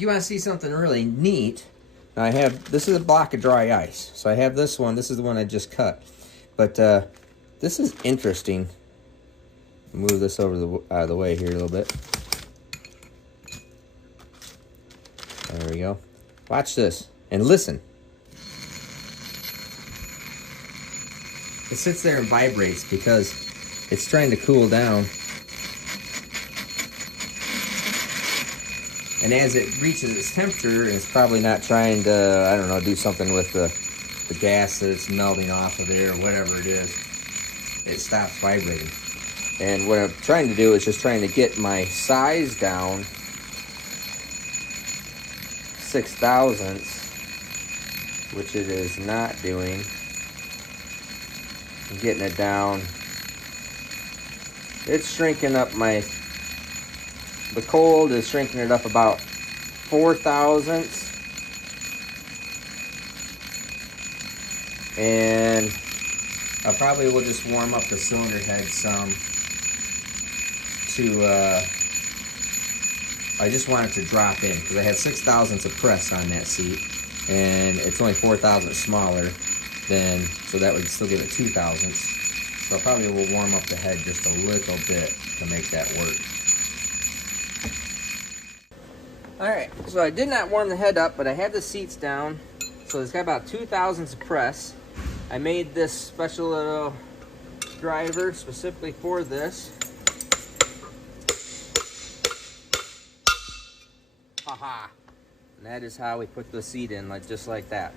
If you want to see something really neat, I have, this is a block of dry ice. So I have this one. This is the one I just cut. But this is interesting. Move this over out of the way here a little bit. There we go. Watch this and listen. It sits there and vibrates because it's trying to cool down. And as it reaches its temperature, it's probably not trying to, I don't know, do something with the gas that it's melting off of there or whatever it is. It stops vibrating. And what I'm trying to do is just trying to get my size down 6 thousandths, which it is not doing. I'm getting it down. It's shrinking up the cold is shrinking it up about 4 thousandths. And I probably will just warm up the cylinder head some to, I just want it to drop in because I have 6 thousandths of press on that seat and it's only 4 thousandths smaller than, so that would still give it 2 thousandths. So I probably will warm up the head just a little bit to make that work. Alright, so I did not warm the head up, but I have the seats down. So it's got about 2 thousandths of press. I made this special little driver specifically for this. Haha. And that is how we put the seat in, just like that.